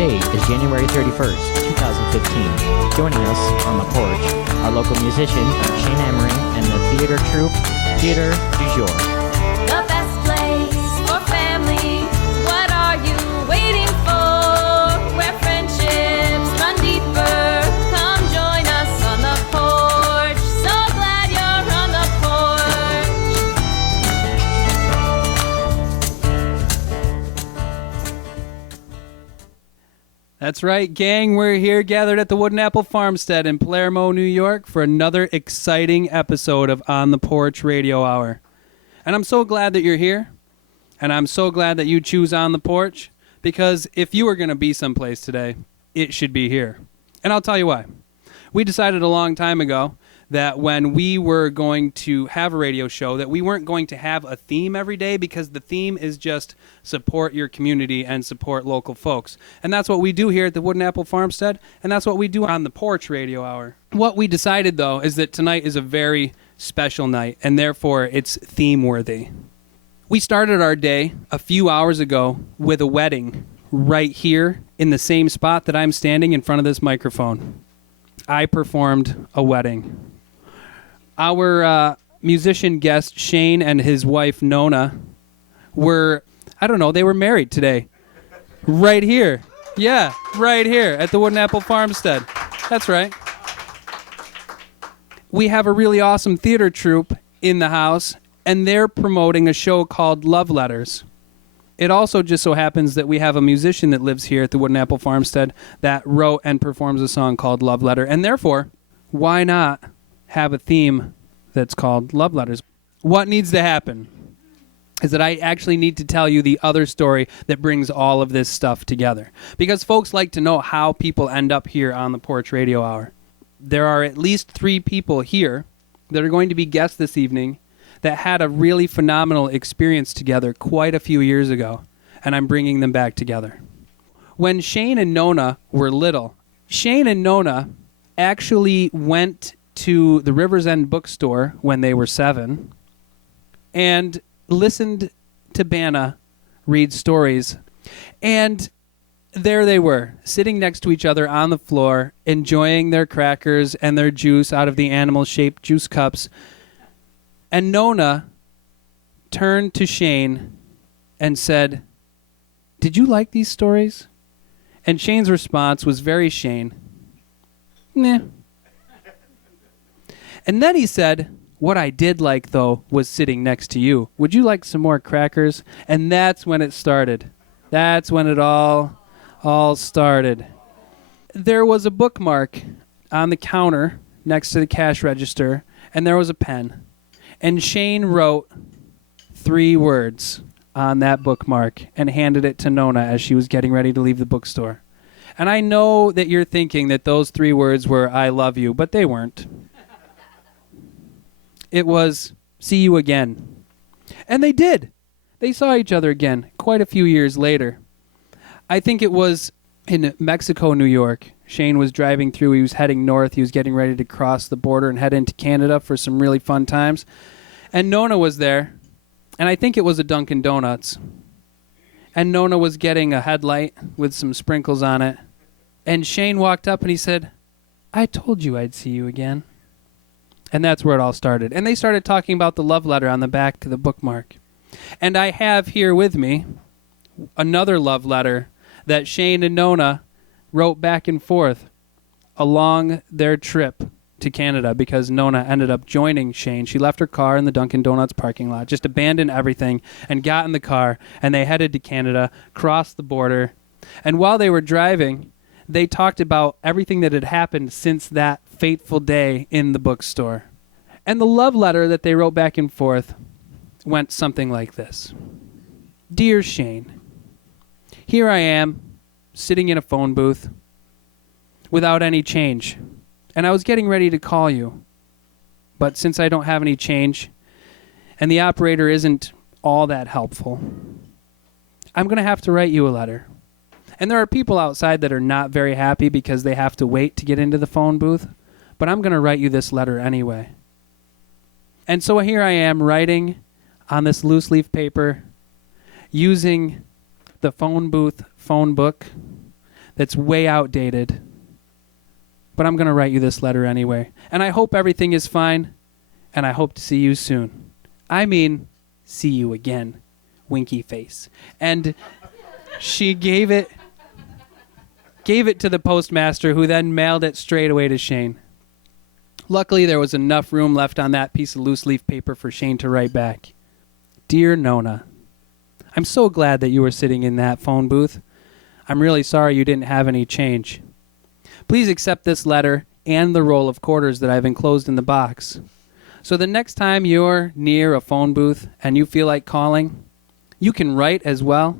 Today is January 31st, 2015. Joining us on the porch are local musician Shane Ammering and the theater troupe Theater du Jour. The best place for family. What are you waiting for? Where friendships run deeper. Come join us on the porch. So glad you're on the porch. That's right, gang. We're here gathered at the Wooden Apple Farmstead in Palermo, New York for another exciting episode of On the Porch Radio Hour. And I'm so glad that you're here, and I'm so glad that you choose On the Porch, because if you were going to be someplace today, it should be here. And I'll tell you why. We decided a long time ago that when we were going to have a radio show, that we weren't going to have a theme every day, because the theme is just support your community and support local folks. And that's what we do here at the Wooden Apple Farmstead, and that's what we do on the Porch Radio Hour. What we decided, though, is that tonight is a very special night, and therefore it's theme-worthy. We started our day a few hours ago with a wedding right here in the same spot that I'm standing in front of this microphone. I performed a wedding. Our musician guest, Shane, and his wife, Nona, were, they were married today. Right here. Yeah, right here at the Wooden Apple Farmstead. That's right. We have a really awesome theater troupe in the house, and they're promoting a show called Love Letters. It also just so happens that we have a musician that lives here at the Wooden Apple Farmstead that wrote and performs a song called Love Letter, and therefore, why not have a theme that's called Love Letters? What needs to happen is that I actually need to tell you the other story that brings all of this stuff together. Because folks like to know how people end up here on the Porch Radio Hour. There are at least 3 people here that are going to be guests this evening that had a really phenomenal experience together quite a few years ago, and I'm bringing them back together. When Shane and Nona were little, Shane and Nona actually went to the River's End bookstore when they were 7 and listened to Banna read stories. And there they were, sitting next to each other on the floor, enjoying their crackers and their juice out of the animal-shaped juice cups. And Nona turned to Shane and said, "Did you like these stories?" And Shane's response was very Shane. "Nah." And then he said, "What I did like, though, was sitting next to you. Would you like some more crackers?" And that's when it started. That's when it all started. There was a bookmark on the counter next to the cash register, and there was a pen. And Shane wrote 3 words on that bookmark and handed it to Nona as she was getting ready to leave the bookstore. And I know that you're thinking that those 3 words were "I love you," but they weren't. It was "see you again." And they did. They saw each other again quite a few years later. I think it was in Mexico, New York. Shane was driving through. He was heading north. He was getting ready to cross the border and head into Canada for some really fun times. And Nona was there. And I think it was a Dunkin' Donuts. And Nona was getting a headlight with some sprinkles on it. And Shane walked up and he said, "I told you I'd see you again." And that's where it all started. And they started talking about the love letter on the back of the bookmark. And I have here with me another love letter that Shane and Nona wrote back and forth along their trip to Canada, because Nona ended up joining Shane. She left her car in the Dunkin' Donuts parking lot, just abandoned everything, and got in the car, and they headed to Canada, crossed the border. And while they were driving, they talked about everything that had happened since that fateful day in the bookstore. And the love letter that they wrote back and forth went something like this. "Dear Shane, here I am, sitting in a phone booth without any change. And I was getting ready to call you. But since I don't have any change, and the operator isn't all that helpful, I'm going to have to write you a letter. And there are people outside that are not very happy because they have to wait to get into the phone booth, but I'm going to write you this letter anyway. And so here I am writing on this loose leaf paper using the phone booth phone book that's way outdated. But I'm going to write you this letter anyway. And I hope everything is fine, and I hope to see you soon. I mean, see you again. Winky face. And she gave it to the postmaster, who then mailed it straight away to Shane. Luckily, there was enough room left on that piece of loose leaf paper for Shane to write back. Dear Nona, I'm so glad that you were sitting in that phone booth. I'm really sorry you didn't have any change. Please accept this letter and the roll of quarters that I've enclosed in the box. So the next time you're near a phone booth and you feel like calling, you can write as well,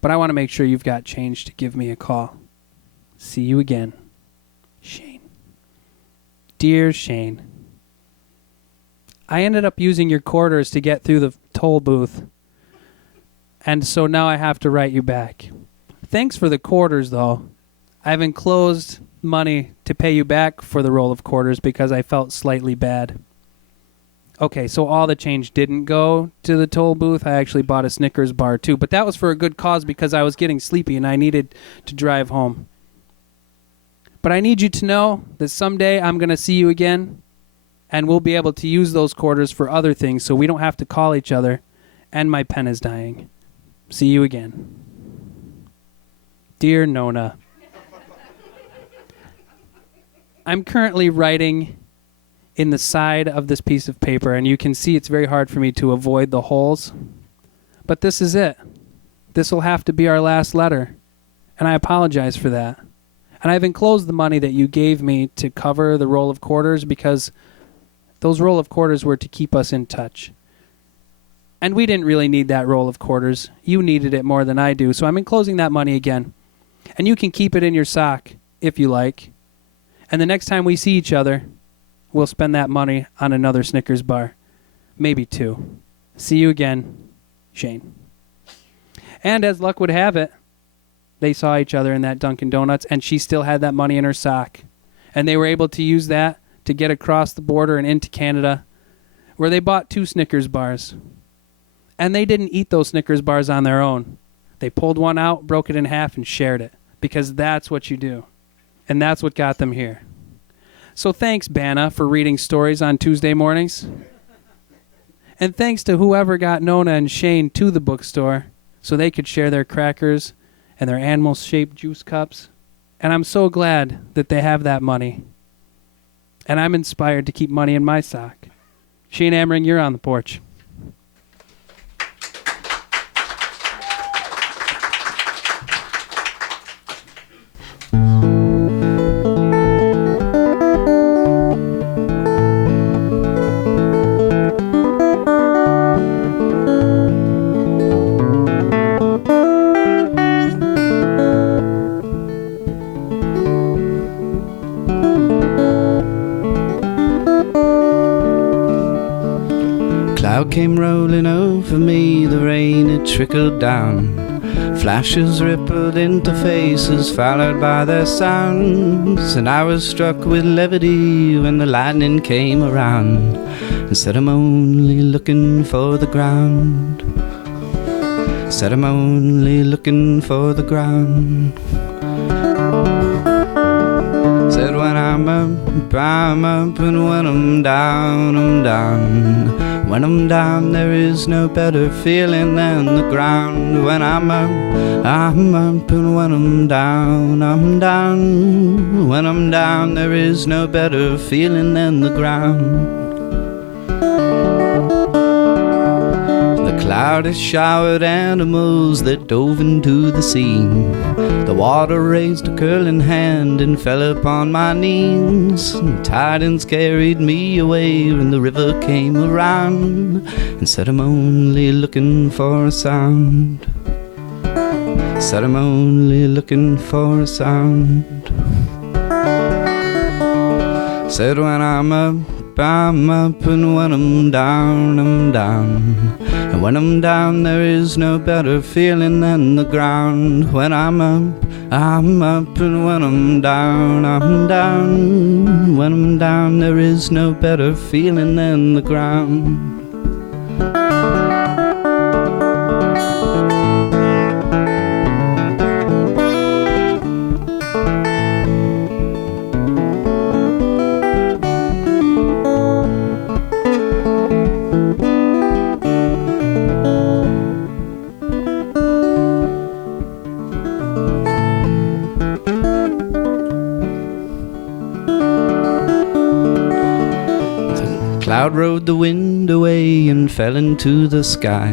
but I want to make sure you've got change to give me a call. See you again, Shane. Dear Shane, I ended up using your quarters to get through the toll booth, and so now I have to write you back. Thanks for the quarters, though. I've enclosed money to pay you back for the roll of quarters because I felt slightly bad. Okay, so all the change didn't go to the toll booth. I actually bought a Snickers bar too, but that was for a good cause because I was getting sleepy and I needed to drive home. But I need you to know that someday I'm going to see you again, and we'll be able to use those quarters for other things so we don't have to call each other, and my pen is dying. See you again. Dear Nona, I'm currently writing in the side of this piece of paper, and you can see it's very hard for me to avoid the holes. But this is it. This will have to be our last letter, and I apologize for that. And I've enclosed the money that you gave me to cover the roll of quarters because those roll of quarters were to keep us in touch. And we didn't really need that roll of quarters. You needed it more than I do, so I'm enclosing that money again. And you can keep it in your sock if you like. And the next time we see each other, we'll spend that money on another Snickers bar. Maybe 2. See you again, Shane. And as luck would have it, they saw each other in that Dunkin' Donuts, and she still had that money in her sock. And they were able to use that to get across the border and into Canada, where they bought 2 Snickers bars. And they didn't eat those Snickers bars on their own. They pulled one out, broke it in half, and shared it, because that's what you do. And that's what got them here. So thanks, Banna, for reading stories on Tuesday mornings. And thanks to whoever got Nona and Shane to the bookstore so they could share their crackers and their animal-shaped juice cups. And I'm so glad that they have that money. And I'm inspired to keep money in my sock. Shane Ammering, you're on the porch. Cloud came rolling over me, the rain had trickled down. Flashes rippled into faces, followed by their sounds. And I was struck with levity when the lightning came around and said, I'm only looking for the ground. Said, I'm only looking for the ground. Said, when I'm up, and when I'm down, I'm down. When I'm down, there is no better feeling than the ground. When I'm up, and when I'm down, I'm down. When I'm down, there is no better feeling than the ground. The clouded showered animals that dove into the sea. The water raised a curling hand and fell upon my knees. And tidings carried me away when the river came around and said, I'm only looking for a sound. Said, I'm only looking for a sound. Said, when I'm up, and when I'm down, I'm down. And when I'm down, there is no better feeling than the ground. When I'm up, and when I'm down, I'm down. When I'm down, there is no better feeling than the ground. cloud rode the wind away and fell into the sky.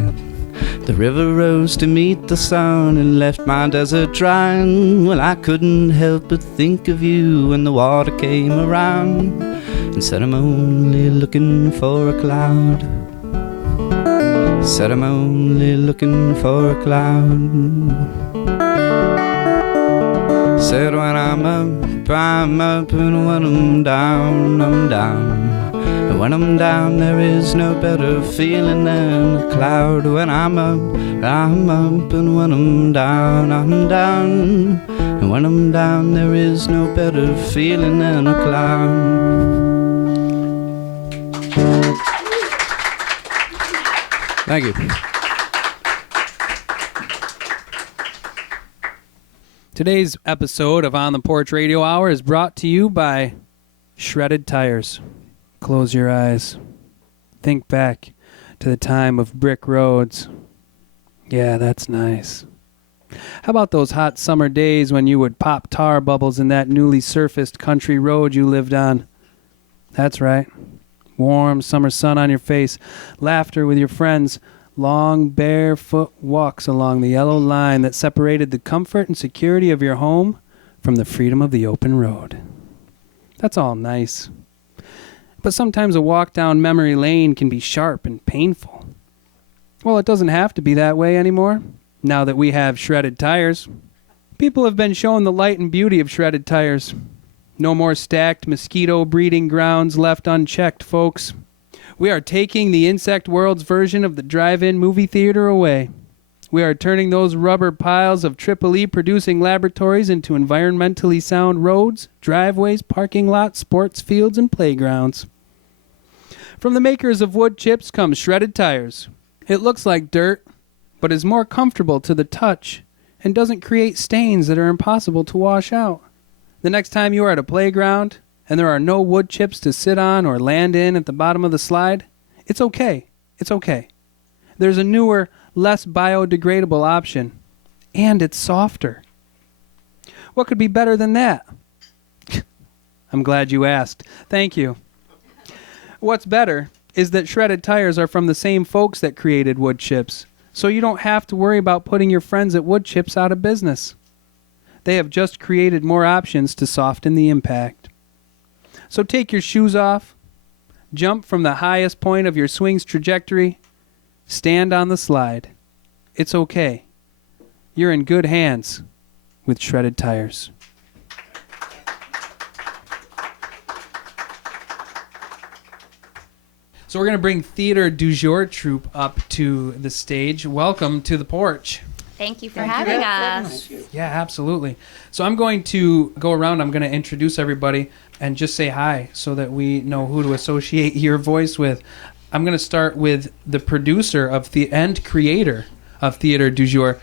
The river rose to meet the sun and left my desert dry. Well, I couldn't help but think of you when the water came around and said I'm only looking for a cloud. Said I'm only looking for a cloud. Said when I'm up, and when I'm down, I'm down. And when I'm down, there is no better feeling than a cloud. When I'm up, and when I'm down, I'm down. And when I'm down, there is no better feeling than a cloud. Thank you. Today's episode of On the Porch Radio Hour is brought to you by Shredded Tires. Close your eyes. Think back to the time of brick roads. Yeah, that's nice. How about those hot summer days when you would pop tar bubbles in that newly surfaced country road you lived on? That's right. Warm summer sun on your face, laughter with your friends, long barefoot walks along the yellow line that separated the comfort and security of your home from the freedom of the open road. That's all nice. But sometimes a walk down memory lane can be sharp and painful. Well, it doesn't have to be that way anymore, now that we have shredded tires. People have been shown the light and beauty of shredded tires. No more stacked mosquito breeding grounds left unchecked, folks. We are taking the insect world's version of the drive-in movie theater away. We are turning those rubber piles of Triple-E producing laboratories into environmentally sound roads, driveways, parking lots, sports fields, and playgrounds. From the makers of wood chips comes shredded tires. It looks like dirt, but is more comfortable to the touch and doesn't create stains that are impossible to wash out. The next time you are at a playground and there are no wood chips to sit on or land in at the bottom of the slide, it's okay. It's okay. There's a newer, less biodegradable option, and it's softer. What could be better than that? I'm glad you asked. Thank you. What's better is that shredded tires are from the same folks that created wood chips, so you don't have to worry about putting your friends at Wood Chips out of business. They have just created more options to soften the impact. So take your shoes off, jump from the highest point of your swing's trajectory, stand on the slide. It's okay. You're in good hands with shredded tires. So we're going to bring Theater du Jour troupe up to the stage. Welcome to the Porch. Thank you for having us. Yeah, absolutely. So I'm going to go around. I'm going to introduce everybody and just say hi so that we know who to associate your voice with. I'm going to start with the producer of and creator of Theater du Jour,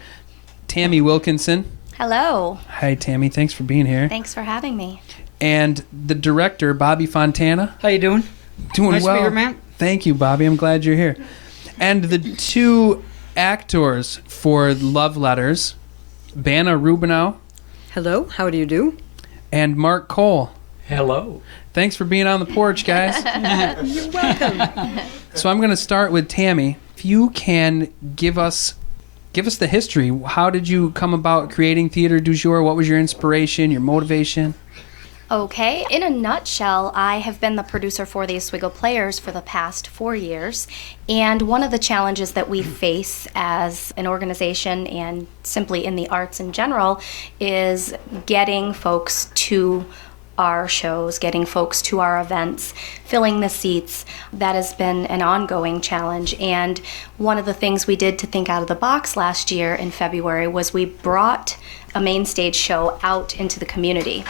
Tammy Wilkinson. Hello. Hi, Tammy. Thanks for being here. Thanks for having me. And the director, Bobby Fontana. How you doing? Doing nice well. to be here, man. Thank you, Bobby. I'm glad you're here. And the two actors for Love Letters, Banna Rubinow. Hello, how do you do? And Mark Cole. Hello. Thanks for being on the porch, guys. You're welcome. So I'm going to start with Tammy. If you can give us the history. How did you come about creating Theater du Jour? What was your inspiration, your motivation? Okay, in a nutshell, I have been the producer for the Oswego Players for the past 4 years, and one of the challenges that we face as an organization and simply in the arts in general is getting folks to our shows, getting folks to our events, filling the seats. That has been an ongoing challenge. And one of the things we did to think out of the box last year in February was we brought a main stage show out into the community.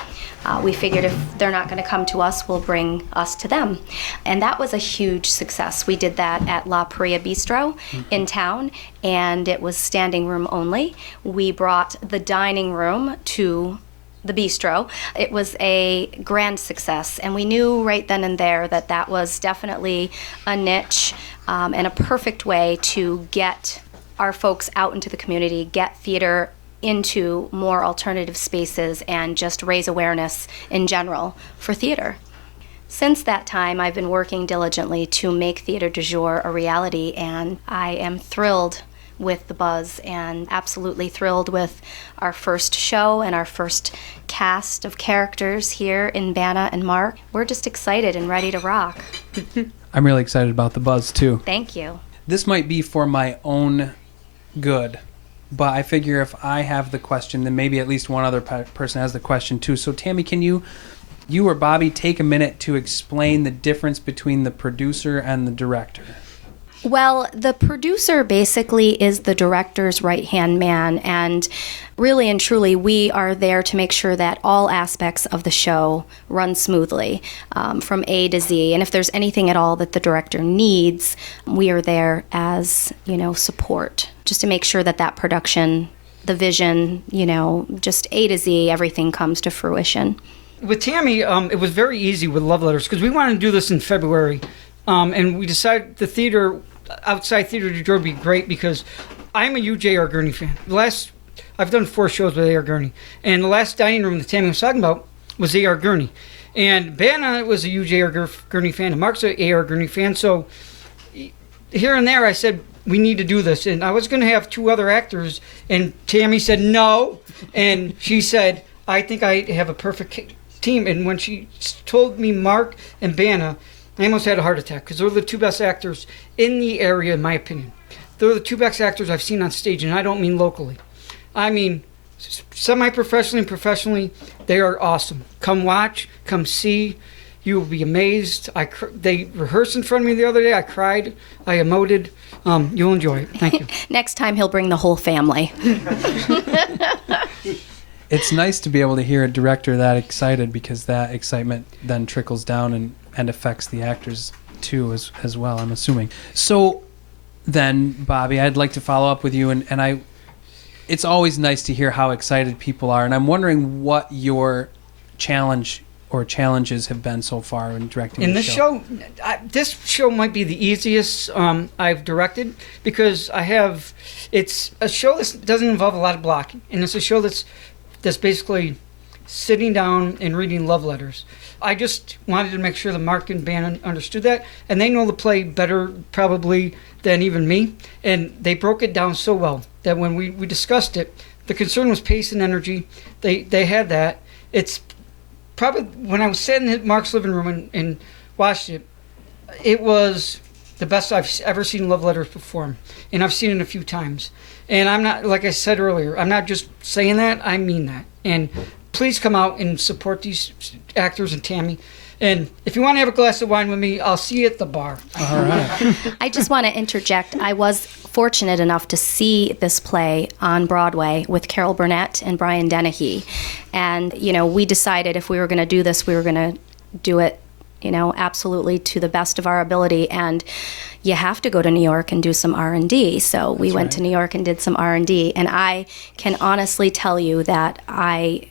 We figured if they're not going to come to us, we'll bring us to them. And that was a huge success. We did that at La Paria Bistro in town, and it was standing room only. We brought the dining room to the bistro. It was a grand success, and we knew right then and there that that was definitely a niche and a perfect way to get our folks out into the community, get theater into more alternative spaces, and just raise awareness in general for theater. Since that time, I've been working diligently to make Theater du Jour a reality, and I am thrilled with the buzz and absolutely thrilled with our first show and our first cast of characters here in Banna and Mark. We're just excited and ready to rock. I'm really excited about the buzz, too. Thank you. This might be for my own good, but I figure if I have the question, then maybe at least one other person has the question, too. So, Tammy, can you or Bobby take a minute to explain the difference between the producer and the director? Well, the producer basically is the director's right-hand man, and really and truly, we are there to make sure that all aspects of the show run smoothly, from A to Z. And if there's anything at all that the director needs, we are there as, support, just to make sure that that production, the vision, just A to Z, everything comes to fruition. With Tammy, it was very easy with Love Letters because we wanted to do this in February, and we decided the theater, outside Theater du Jour, would be great because I'm a huge A.R. Gurney fan. I've done 4 shows with A.R. Gurney, and the last dining room that Tammy was talking about was A.R. Gurney, and Banna was a huge A.R. Gurney fan, and Mark's a A.R. Gurney fan. So here and there, I said we need to do this, and I was going to have 2 other actors, and Tammy said no, and she said, I think I have a perfect team. And when she told me Mark and Banna, I almost had a heart attack because they're the 2 best actors in the area, in my opinion. They're the 2 best actors I've seen on stage, and I don't mean locally. I mean semi-professionally and professionally. They are awesome. Come watch, come see. You will be amazed. They rehearsed in front of me the other day. I cried. I emoted. You'll enjoy it. Thank you. Next time, he'll bring the whole family. It's nice to be able to hear a director that excited because that excitement then trickles down and affects the actors too as well, I'm assuming. So then, Bobby, I'd like to follow up with you, and it's always nice to hear how excited people are, and I'm wondering what your challenge or challenges have been so far in directing in the this show. This show might be the easiest I've directed because it's a show that doesn't involve a lot of blocking, and it's a show that's basically sitting down and reading love letters. I just wanted to make sure that Mark and Bannon understood that, and they know the play better probably than even me, and they broke it down so well that when we discussed it, the concern was pace and energy. They had that. It's probably, when I was sitting in Mark's living room and watched it, it was the best I've ever seen Love Letters perform, and I've seen it a few times. And I'm not, like I said earlier, I'm not just saying that, I mean that. And please come out and support these actors and Tammy. And if you want to have a glass of wine with me, I'll see you at the bar. All right. I just want to interject. I was fortunate enough to see this play on Broadway with Carol Burnett and Brian Dennehy. And, we decided if we were going to do this, we were going to do it, absolutely to the best of our ability. And you have to go to New York and do some R&D. So we went to New York and did some R&D. And I can honestly tell you that I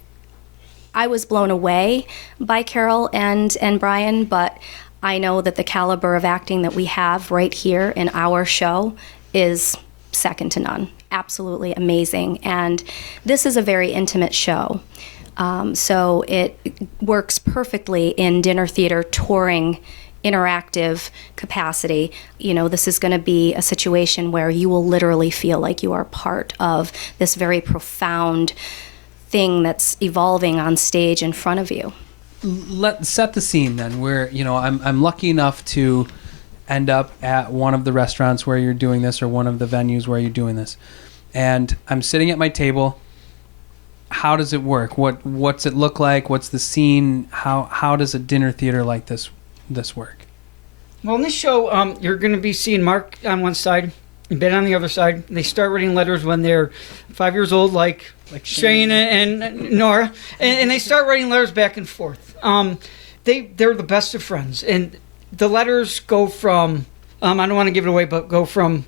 was blown away by Carol and Brian, but I know that the caliber of acting that we have right here in our show is second to none. Absolutely amazing. And this is a very intimate show. So it works perfectly in dinner theater touring interactive capacity. This is going to be a situation where you will literally feel like you are part of this very profound thing that's evolving on stage in front of you. Let's set the scene then, where I'm lucky enough to end up at one of the restaurants where you're doing this, or one of the venues where you're doing this, and I'm sitting at my table. How does it work? What's it look like? What's the scene? How does a dinner theater like this work? Well, in this show, you're going to be seeing Mark on one side and Ben on the other side. They start writing letters when they're 5 years old, like Shane and Nora, and they start writing letters back and forth. They're the best of friends, and the letters go from I don't want to give it away, but go from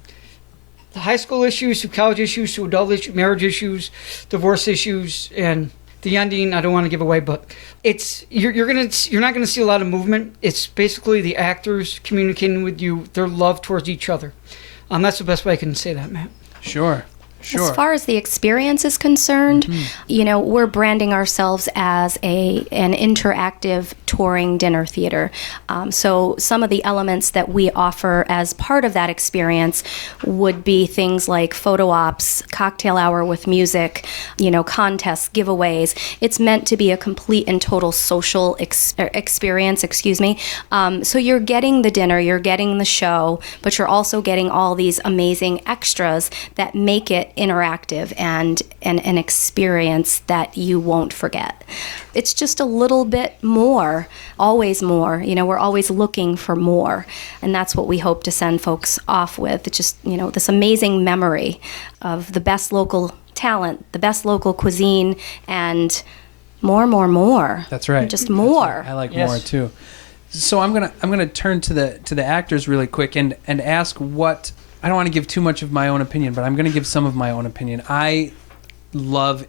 the high school issues to college issues to adult issues, marriage issues, divorce issues, and the ending I don't want to give away, but it's you're not gonna see a lot of movement. It's basically the actors communicating with you their love towards each other. That's the best way I can say that, Matt. Sure. As far as the experience is concerned, we're branding ourselves as an interactive touring dinner theater. So some of the elements that we offer as part of that experience would be things like photo ops, cocktail hour with music, contests, giveaways. It's meant to be a complete and total social experience, So you're getting the dinner, you're getting the show, but you're also getting all these amazing extras that make it interactive and an experience that you won't forget. It's just a little bit more, always more. We're always looking for more. And that's what we hope to send folks off with. It's just, this amazing memory of the best local talent, the best local cuisine, and more. That's right. Just more. I like more too. So I'm gonna turn to the actors really quick and ask what, I don't want to give too much of my own opinion, but I'm going to give some of my own opinion. I love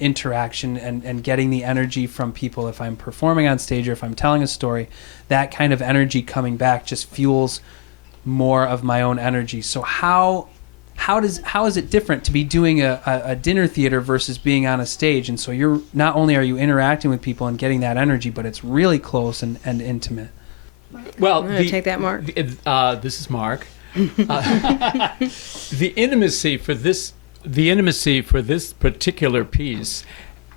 interaction and getting the energy from people. If I'm performing on stage or if I'm telling a story, that kind of energy coming back just fuels more of my own energy. So how is it different to be doing a dinner theater versus being on a stage? And so you're not only are you interacting with people and getting that energy, but it's really close and intimate. Well, Take that, Mark. This is Mark. The intimacy for this particular piece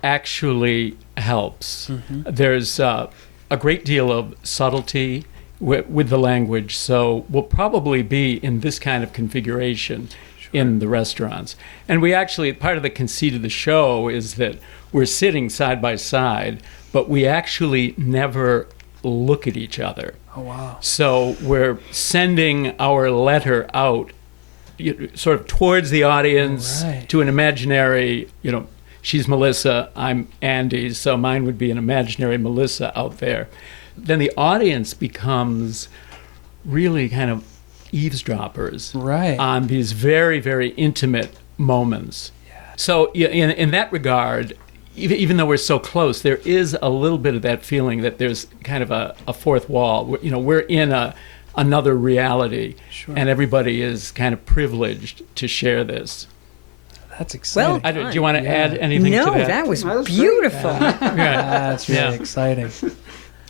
actually helps. Mm-hmm. There's a great deal of subtlety with the language, so we'll probably be in this kind of configuration in the restaurants. And we actually, part of the conceit of the show is that we're sitting side by side, but we actually never look at each other. Oh, wow. So we're sending our letter out sort of towards the audience, right, to an imaginary, she's Melissa, I'm Andy, so mine would be an imaginary Melissa out there. Then the audience becomes really kind of eavesdroppers, right, on these very, very intimate moments. Yeah. So in that regard, even though we're so close, there is a little bit of that feeling that there's kind of a fourth wall. We're in another reality, sure, and everybody is kind of privileged to share this. That's exciting. Do you want to add anything to that? No, that was beautiful. That's really exciting.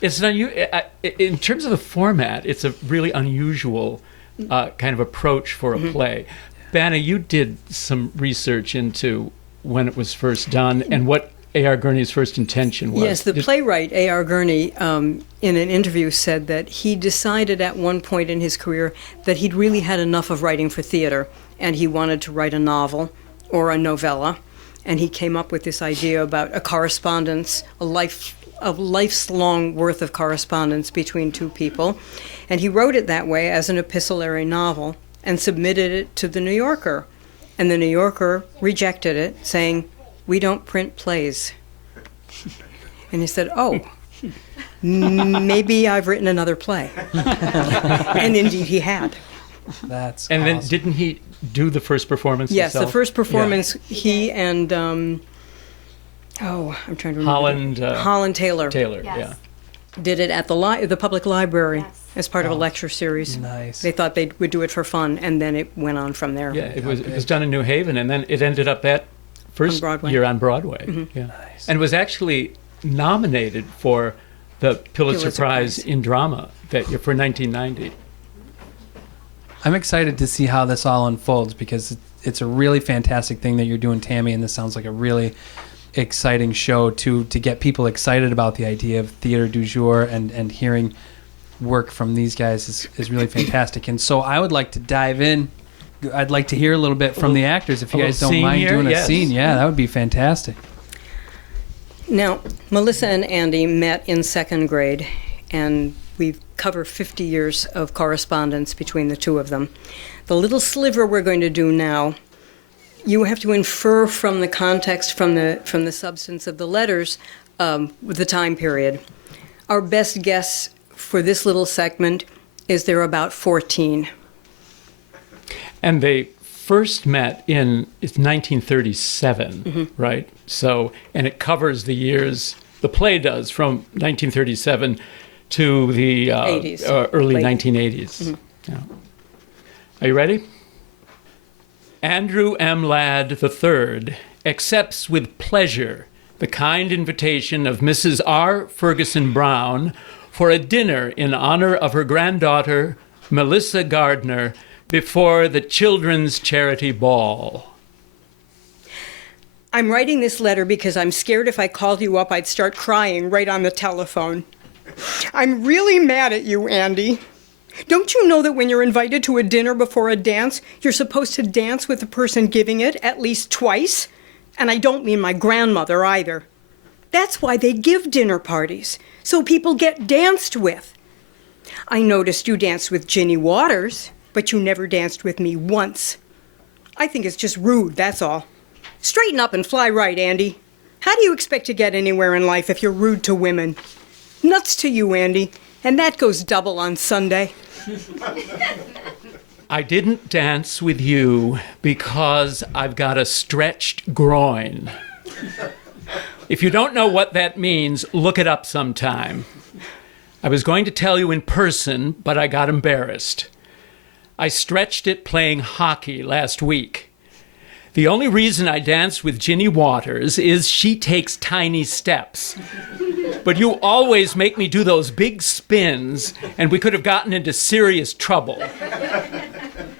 It's in terms of the format, it's a really unusual kind of approach for a play. Banna, you did some research into when it was first done and what A.R. Gurney's first intention was. Yes, the playwright A.R. Gurney, in an interview, said that he decided at one point in his career that he'd really had enough of writing for theater, and he wanted to write a novel or a novella. And he came up with this idea about a correspondence, a life's long worth of correspondence between two people. And he wrote it that way as an epistolary novel and submitted it to the New Yorker. And the New Yorker rejected it, saying, "We don't print plays." And he said, "Oh, maybe I've written another play." And indeed he had. That's and awesome. then didn't he do the first performance Yes, himself? the first performance, he and, I'm trying to remember. Holland Taylor. Yes. Did it at the public library, Yes, as part of a lecture series. Nice. They thought they would do it for fun, and then it went on from there. Yeah, it was done in New Haven, and then it ended up that first On Broadway. year on Broadway. Mm-hmm. Yeah. Nice. And was actually nominated for the Pulitzer Prize Prize. in Drama that year for 1990. I'm excited to see how this all unfolds because it's a really fantastic thing that you're doing, Tammy, and this sounds like a really exciting show to get people excited about the idea of theater du jour, and hearing work from these guys is really fantastic. And so I would like to dive in. I'd like to hear a little bit from the actors if you guys don't mind doing a scene. Yeah, that would be fantastic. Now, Melissa and Andy met in second grade, and we cover 50 years of correspondence between the two of them. The little sliver we're going to do now, you have to infer from the context, from the substance of the letters, the time period. Our best guess for this little segment is they're about 14. And they first met in 1937, right? So, and it covers the years, the play does, from 1937 to the 80s. Early Late. 1980s. Yeah. Are you ready? Andrew M. Ladd III accepts with pleasure the kind invitation of Mrs. R. Ferguson Brown for a dinner in honor of her granddaughter, Melissa Gardner, before the Children's Charity Ball. I'm writing this letter because I'm scared if I called you up, I'd start crying right on the telephone. I'm really mad at you, Andy. Don't you know that when you're invited to a dinner before a dance, you're supposed to dance with the person giving it at least twice? And I don't mean my grandmother either. That's why they give dinner parties, so people get danced with. I noticed you danced with Ginny Waters, but you never danced with me once. I think it's just rude, that's all. Straighten up and fly right, Andy. How do you expect to get anywhere in life if you're rude to women? Nuts to you, Andy, and that goes double on Sunday. I didn't dance with you because I've got a stretched groin. If you don't know what that means, look it up sometime. I was going to tell you in person, but I got embarrassed. I stretched it playing hockey last week. The only reason I danced with Ginny Waters is she takes tiny steps. But you always make me do those big spins, and we could have gotten into serious trouble.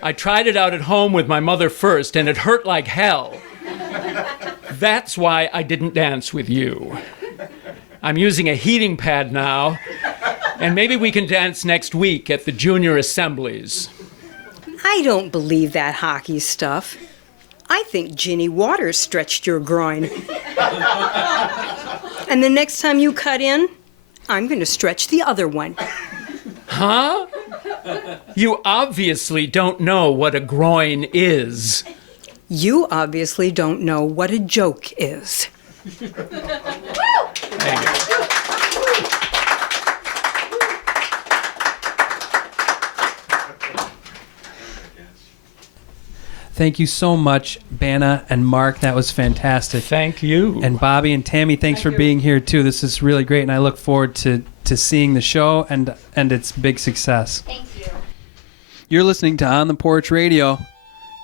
I tried it out at home with my mother first, and it hurt like hell. That's why I didn't dance with you. I'm using a heating pad now, and maybe we can dance next week at the junior assemblies. I don't believe that hockey stuff. I think Ginny Waters stretched your groin. And the next time you cut in, I'm going to stretch the other one. Huh? You obviously don't know what a groin is. You obviously don't know what a joke is. Thank you. Thank you so much, Banna and Mark. That was fantastic. Thank you. And Bobby and Tammy, thanks for being here too. This is really great, and I look forward to seeing the show and its big success. Thank you. You're listening to On the Porch Radio.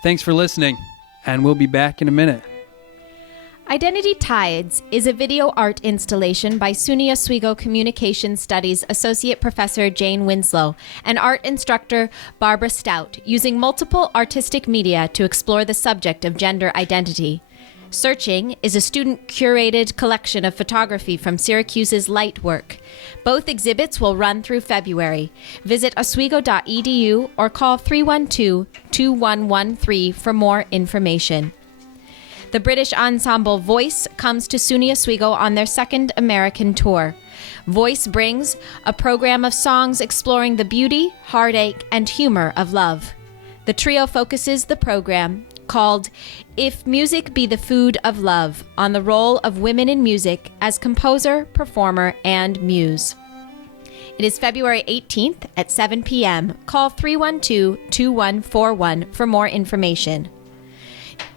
Thanks for listening, and we'll be back in a minute. Identity Tides is a video art installation by SUNY Oswego Communication Studies Associate Professor Jane Winslow and art instructor Barbara Stout, using multiple artistic media to explore the subject of gender identity. Searching is a student-curated collection of photography from Syracuse's Light Work. Both exhibits will run through February. Visit oswego.edu or call 312-2113 for more information. The British ensemble Voice comes to SUNY Oswego on their second American tour. Voice brings a program of songs exploring the beauty, heartache, and humor of love. The trio focuses the program, called If Music Be the Food of Love, on the role of women in music as composer, performer, and muse. It is February 18th at 7 p.m. Call 312-2141 for more information.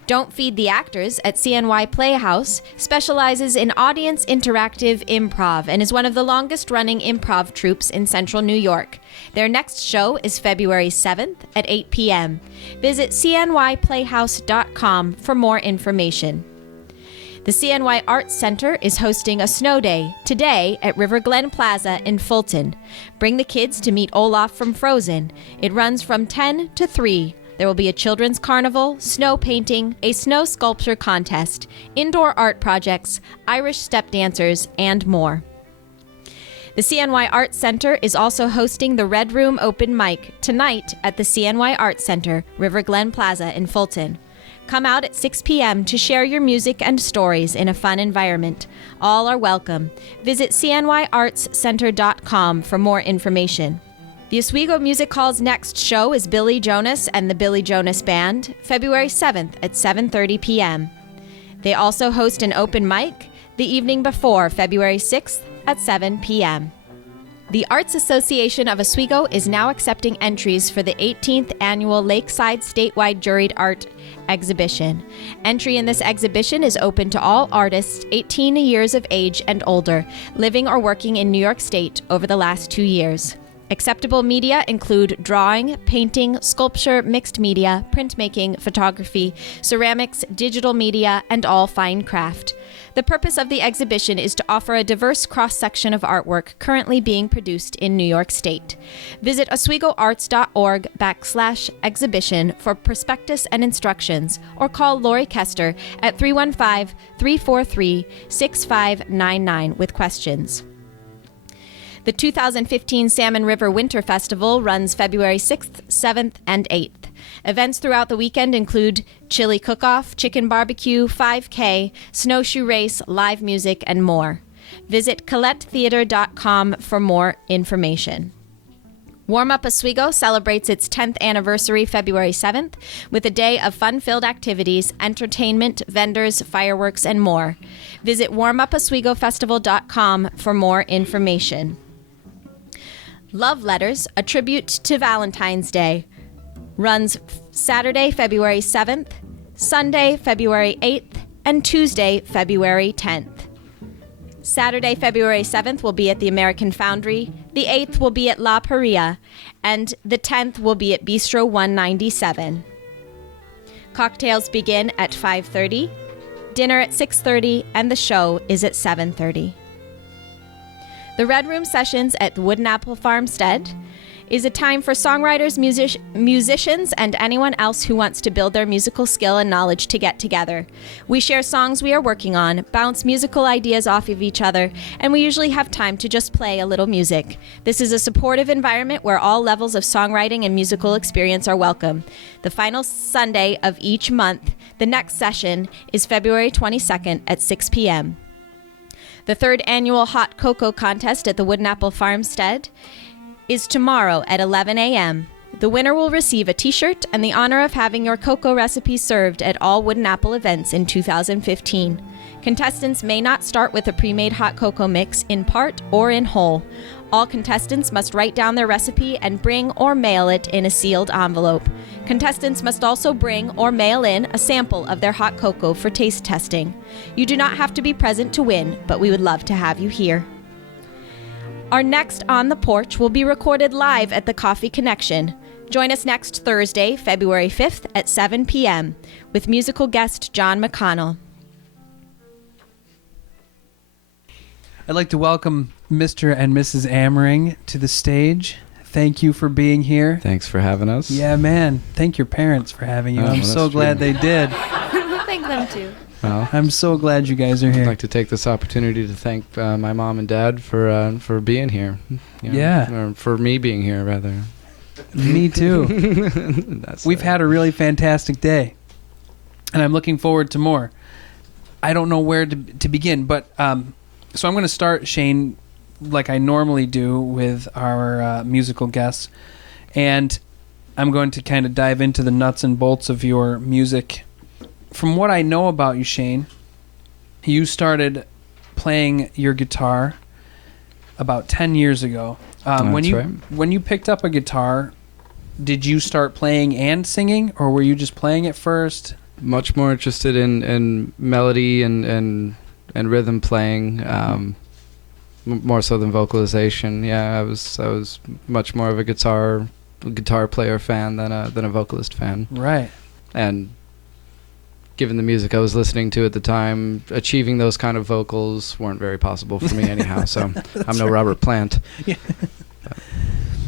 Don't Feed the Actors at CNY Playhouse specializes in audience interactive improv and is one of the longest-running improv troupes in Central New York. Their next show is February 7th at 8 p.m. Visit cnyplayhouse.com for more information. The CNY Arts Center is hosting a snow day today at River Glen Plaza in Fulton. Bring the kids to meet Olaf from Frozen. It runs from 10 to 3. There will be a children's carnival, snow painting, a snow sculpture contest, indoor art projects, Irish step dancers, and more. The CNY Arts Center is also hosting the Red Room Open Mic tonight at the CNY Arts Center, River Glen Plaza in Fulton. Come out at 6 p.m. to share your music and stories in a fun environment. All are welcome. Visit cnyartscenter.com for more information. The Oswego Music Hall's next show is Billy Jonas and the Billy Jonas Band, February 7th at 7:30 p.m. They also host an open mic the evening before, February 6th at 7 p.m. The Arts Association of Oswego is now accepting entries for the 18th annual Lakeside Statewide Juried Art Exhibition. Entry in this exhibition is open to all artists 18 years of age and older, living or working in New York State over the last 2 years. Acceptable media include drawing, painting, sculpture, mixed media, printmaking, photography, ceramics, digital media, and all fine craft. The purpose of the exhibition is to offer a diverse cross-section of artwork currently being produced in New York State. Visit oswegoarts.org/exhibition for prospectus and instructions, or call Lori Kester at 315-343-6599 with questions. The 2015 Salmon River Winter Festival runs February 6th, 7th, and 8th. Events throughout the weekend include chili cook-off, chicken barbecue, 5K, snowshoe race, live music, and more. Visit ColetteTheater.com for more information. Warm Up Oswego celebrates its 10th anniversary February 7th with a day of fun-filled activities, entertainment, vendors, fireworks, and more. Visit warmuposwegofestival.com for more information. Love Letters, a tribute to Valentine's Day, runs Saturday, February 7th, Sunday, February 8th, and Tuesday, February 10th. Saturday, February 7th will be at the American Foundry, the 8th will be at La Paria, and the 10th will be at Bistro 197. Cocktails begin at 5:30, dinner at 6:30, and the show is at 7:30. The Red Room Sessions at the Wooden Apple Farmstead is a time for songwriters, musicians, and anyone else who wants to build their musical skill and knowledge to get together. We share songs we are working on, bounce musical ideas off of each other, and we usually have time to just play a little music. This is a supportive environment where all levels of songwriting and musical experience are welcome. The final Sunday of each month, the next session is February 22nd at 6 p.m. The third annual Hot Cocoa Contest at the Wooden Apple Farmstead is tomorrow at 11 a.m. The winner will receive a t-shirt and the honor of having your cocoa recipe served at all Wooden Apple events in 2015. Contestants may not start with a pre-made hot cocoa mix in part or in whole. All contestants must write down their recipe and bring or mail it in a sealed envelope. Contestants must also bring or mail in a sample of their hot cocoa for taste testing. You do not have to be present to win, but we would love to have you here. Our next On the Porch will be recorded live at the Coffee Connection. Join us next Thursday, February 5th at 7 p.m. with musical guest John McConnell. I'd like to welcome Mr. and Mrs. Ammering to the stage. Thank you for being here. Thanks for having us. Yeah, man. Thank your parents for having you. Oh, I'm well, so that's glad true. they did. Thank them too. Well, I'm so glad you guys are I'd here. like to take this opportunity to thank my mom and dad for being here. You know, Yeah. or for me being here, rather. Me too. That's We've had a really fantastic day, and I'm looking forward to more. I don't know where to begin, but so I'm going to start, Shane, like I normally do with our musical guests, and I'm going to kind of dive into the nuts and bolts of your music. From what I know about you, Shane, you started playing your guitar about 10 years ago. That's right. When you picked up a guitar, did you start playing and singing, or were you just playing at first? Much more interested in melody and rhythm playing, more so than vocalization. Yeah, I was much more of a guitar player fan than a vocalist fan. Right. And given the music I was listening to at the time, achieving those kind of vocals weren't very possible for me anyhow. So I'm no Robert Plant.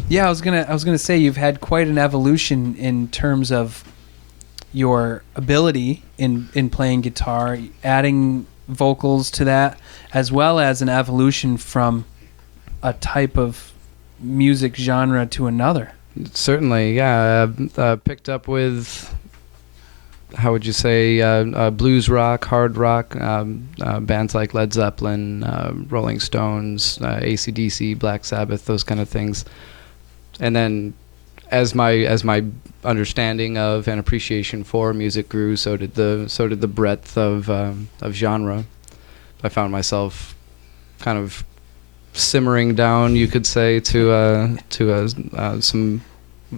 Yeah, I was gonna say you've had quite an evolution in terms of your ability in playing guitar, adding vocals to that, as well as an evolution from a type of music genre to another. Certainly, yeah. Picked up with, how would you say, blues rock, hard rock, bands like Led Zeppelin, Rolling Stones, AC/DC, Black Sabbath, those kind of things. And then as my understanding of and appreciation for music grew, so did the breadth of genre. I found myself kind of simmering down, you could say, to some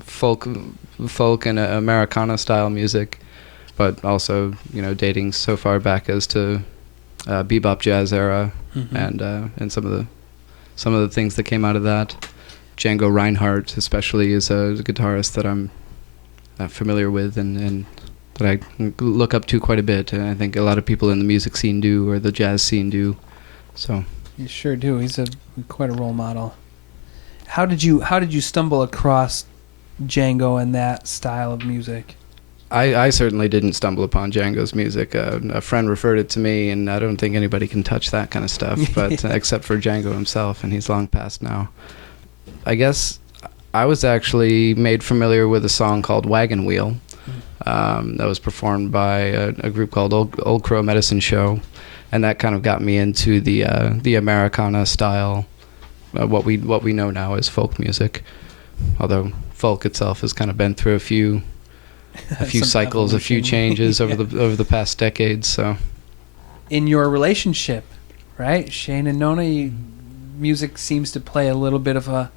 folk and Americana style music, but also, you know, dating so far back as to bebop jazz era, and some of the things that came out of that. Django Reinhardt, especially, is a guitarist that I'm familiar with and that I look up to quite a bit, and I think a lot of people in the music scene do, or the jazz scene do. So You sure do. He's quite a role model. How did you stumble across Django and that style of music? I certainly didn't stumble upon Django's music. A friend referred it to me, and I don't think anybody can touch that kind of stuff, but except for Django himself, and he's long passed now. I guess I was actually made familiar with a song called Wagon Wheel that was performed by a group called Old Crow Medicine Show, and that kind of got me into the Americana style, what we know now as folk music. Although folk itself has kind of been through a few cycles, a few changes over the past decades. So, in your relationship, right, Shane and Nona, music seems to play a little bit of a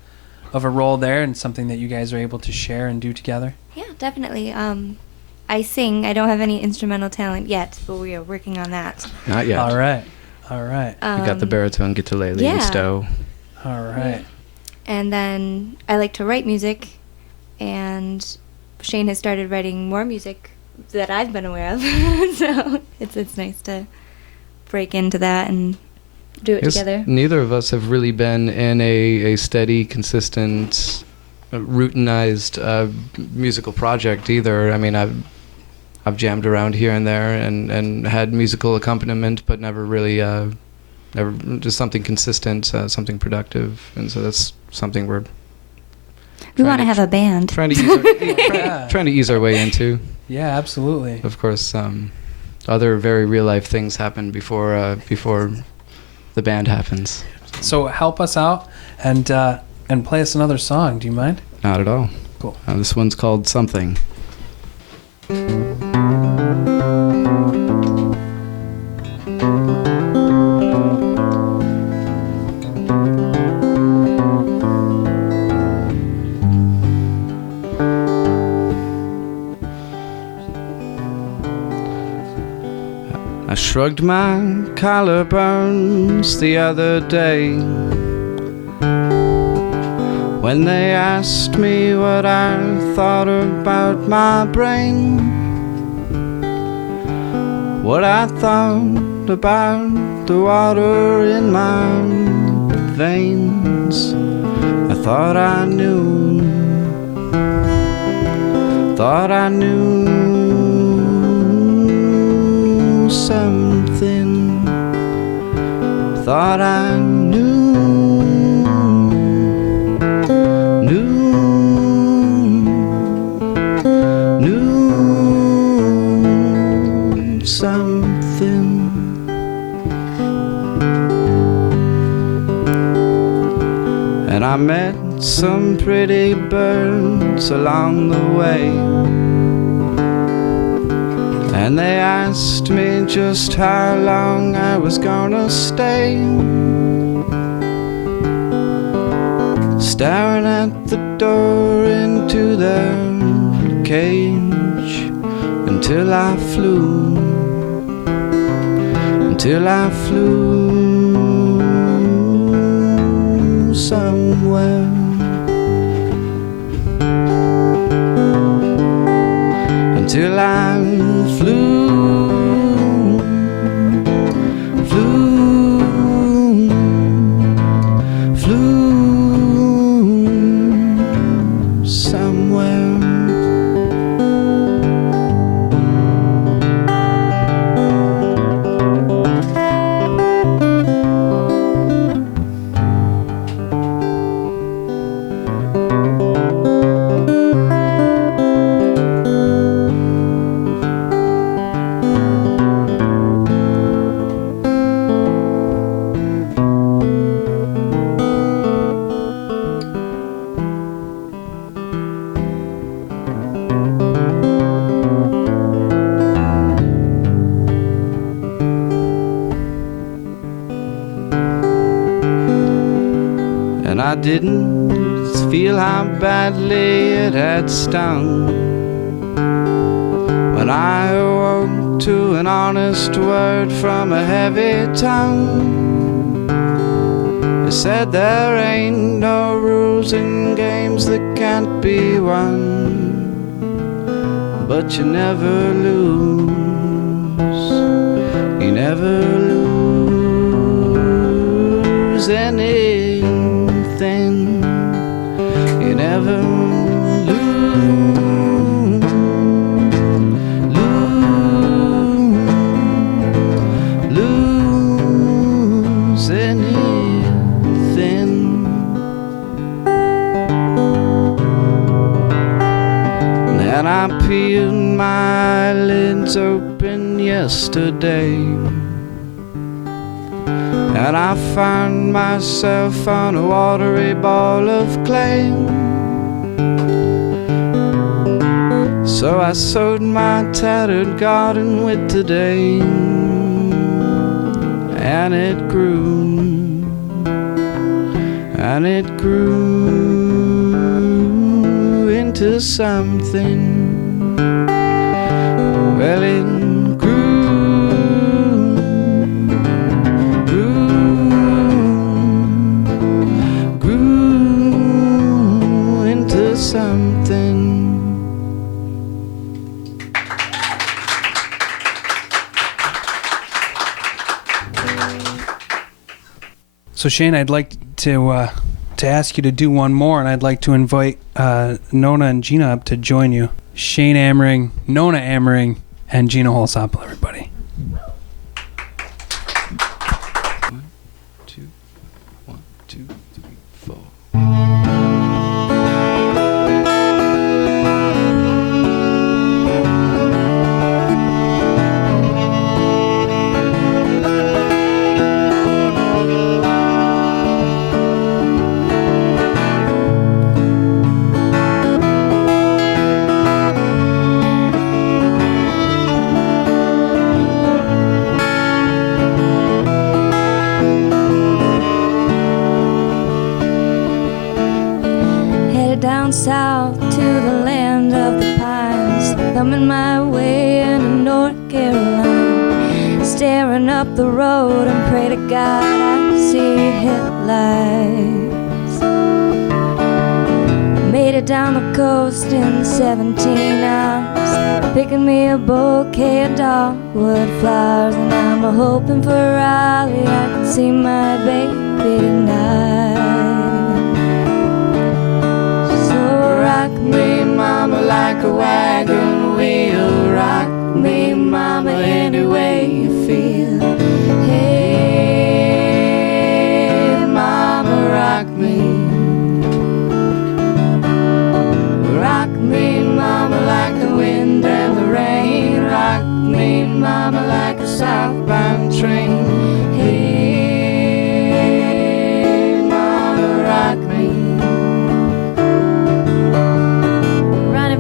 role there, and something that you guys are able to share and do together. Yeah, definitely. I sing. I don't have any instrumental talent yet, but we are working on that. not yet. All right. You got the baritone guitar yeah. and stow. All right. And then I like to write music, and Shane has started writing more music that I've been aware of. So it's nice to break into that and do it together. Neither of us have really been in a steady, consistent, routinized musical project either. I mean, I've jammed around here and there and had musical accompaniment, but never really, never just something consistent, something productive. And so that's something We want to have a band. trying to ease our way into. Yeah, absolutely. Of course, other very real life things happen before the band happens. So help us out and play us another song. Do you mind? Not at all. Cool. This one's called Something. I shrugged my collarbones the other day when they asked me what I thought about my brain, what I thought about the water in my veins. I thought I knew something, thought I knew something. And I met some pretty birds along the way, and they asked me just how long I was gonna stay, staring at the door into their cage until I flew somewhere. Until I flew somewhere. And I didn't feel how badly it had stung when I awoke to an honest word from a heavy tongue. It said there ain't no rules in games that can't be won, but you never lose. You never lose anything. You never lose anything. And I peeled my lids open yesterday, and I found myself on a watery ball of clay. So I sowed my tattered garden with today, and it grew, and it grew into something. Well, it grew into something. So Shane, I'd like to ask you to do one more, and I'd like to invite Nona and Gina up to join you. Shane Ammering, Nona Ammering, and Gina Holsopple, everybody. 1, 2, 1, 2, 3, 4. Down south to the land of the pines, thumbing my way into North Carolina, staring up the road and pray to God I see headlights. Made it down the coast in 17 hours, picking me a bouquet of dogwood flowers, and I'm hoping for Raleigh I can see my baby tonight. Rock me, mama, like a wagon wheel. Rock me, mama, any way you feel. Hey, mama, rock me. Rock me, mama, like the wind and the rain. Rock me, mama, like a southbound train. Hey, mama, rock me.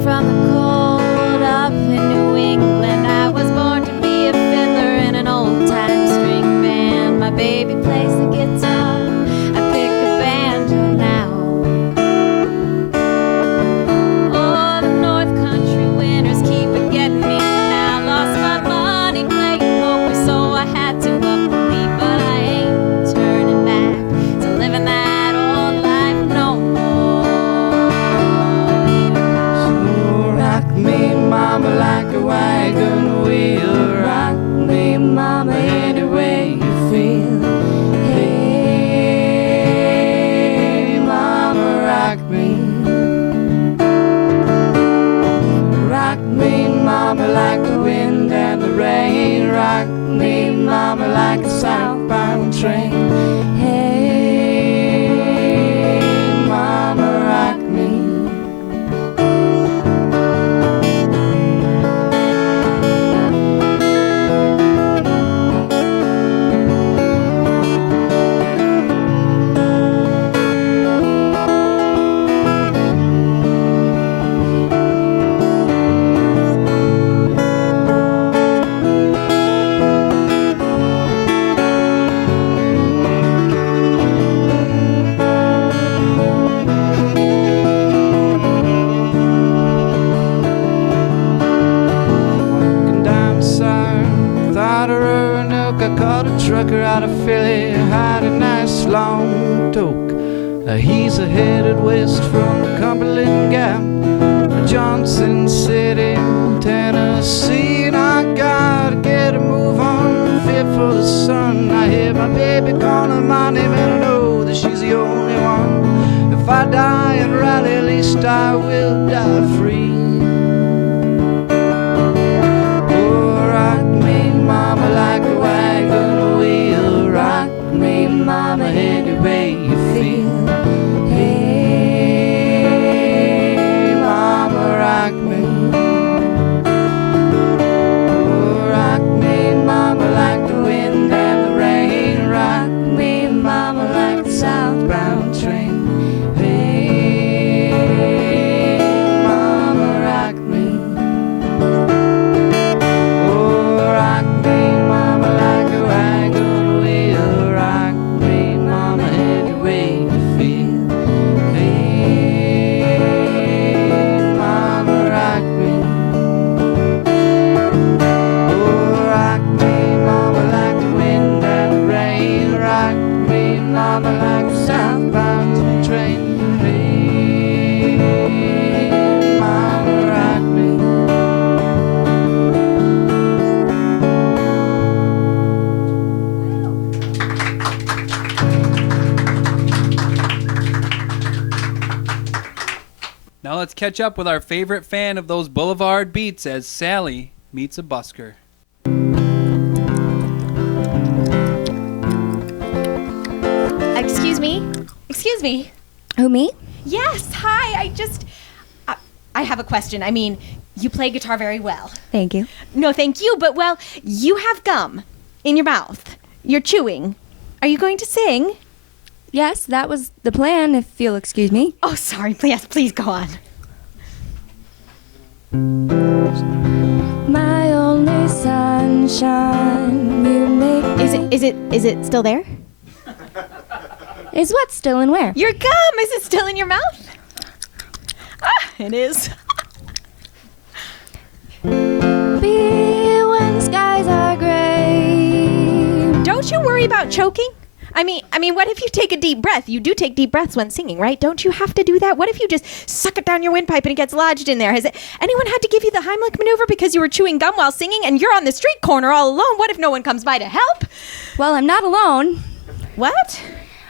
From the cold up in New England, I was born to be a fiddler in an old-time string band. My baby plays the guitar, I pick a banjo now. Oh, the North Country winters keep it getting me now. Lost my money playing poker, so I had to up and leave, but I ain't turning back to living that old life no more. Rock me, mama, like a wagon wheel. Rock me, mama, any way you feel. Hey, mama, rock me. Rock me, mama, like the wind and the rain. Rock me, mama, like a southbound train. Hey, mama, rock me. Trucker out of Philly had a nice long toke. He's headed west from Cumberland Gap for Johnson City. Tennessee, and I gotta get a move on, fit for the sun. I hear my baby calling my name, and I know that she's the only one. If I die in Raleigh, at least I will die free. Oh, rock me, mama, like a wagon wheel. Rock me, mama, any way you feel. Hey, mama, rock me. Oh, rock me, mama, like the wind and the rain. Rock me, mama, like the southbound train. Hey, mama, rock me. Oh, rock me, mama, like a wagon wheel. Rock me, mama, any way you feel. Hey, mama, rock me. Oh, rock me, mama, like the wind and the rain. Rock me, mama, like the southbound train. Hey, mama, rock me. Now let's catch up with our favorite fan of those boulevard beats as Sally meets a busker. Excuse me? Excuse me? Who, me? Yes, hi. I have a question. I mean, you play guitar very well. Thank you. No, thank you, but well, you have gum in your mouth. You're chewing. Are you going to sing? Yes, that was the plan, if you'll excuse me. Oh, sorry. Please go on. My only sunshine, you make... Is it still there? Is what still and where? Your gum, is it still in your mouth? Ah, it is. Be when the skies are gray. Don't you worry about choking? I mean, what if you take a deep breath? You do take deep breaths when singing, right? Don't you have to do that? What if you just suck it down your windpipe and it gets lodged in there? Has anyone had to give you the Heimlich maneuver because you were chewing gum while singing and you're on the street corner all alone? What if no one comes by to help? Well, I'm not alone. What?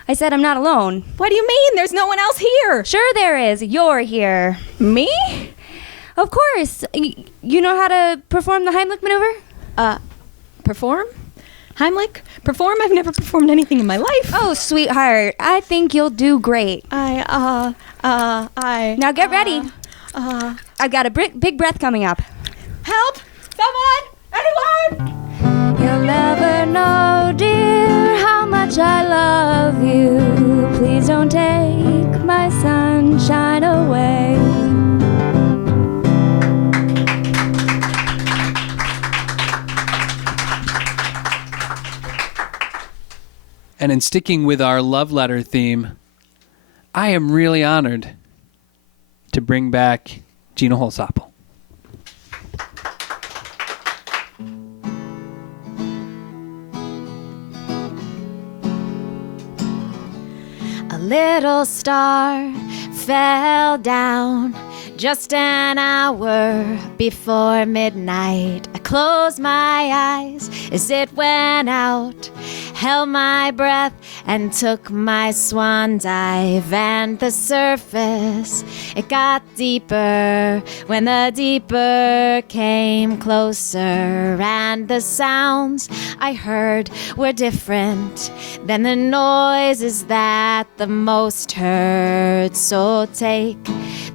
I said I'm not alone. What do you mean? There's no one else here. Sure there is. You're here. Me? Of course. You know how to perform the Heimlich maneuver? Perform? Heimlich? Perform? I've never performed anything in my life. Oh, sweetheart. I think you'll do great. Now Now get ready. I've got a big breath coming up. Help! Someone! Anyone! You'll never know, dear, how much I love you. Please don't take my sunshine away. And in sticking with our love letter theme, I am really honored to bring back Gina Holsapple. A little star fell down just an hour before midnight. I closed my eyes as it went out, held my breath and took my swan dive, and the surface, it got deeper when the deeper came closer, and the sounds I heard were different than the noises that the most heard. So take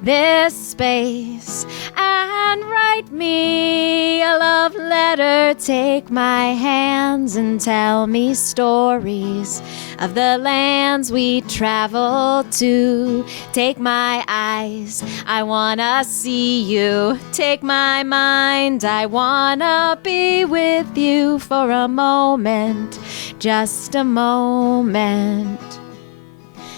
this space and write me a love letter. Take my hands and tell me stories of the lands we traveled to. Take my eyes, I wanna see you. Take my mind, I wanna be with you for a moment, just a moment.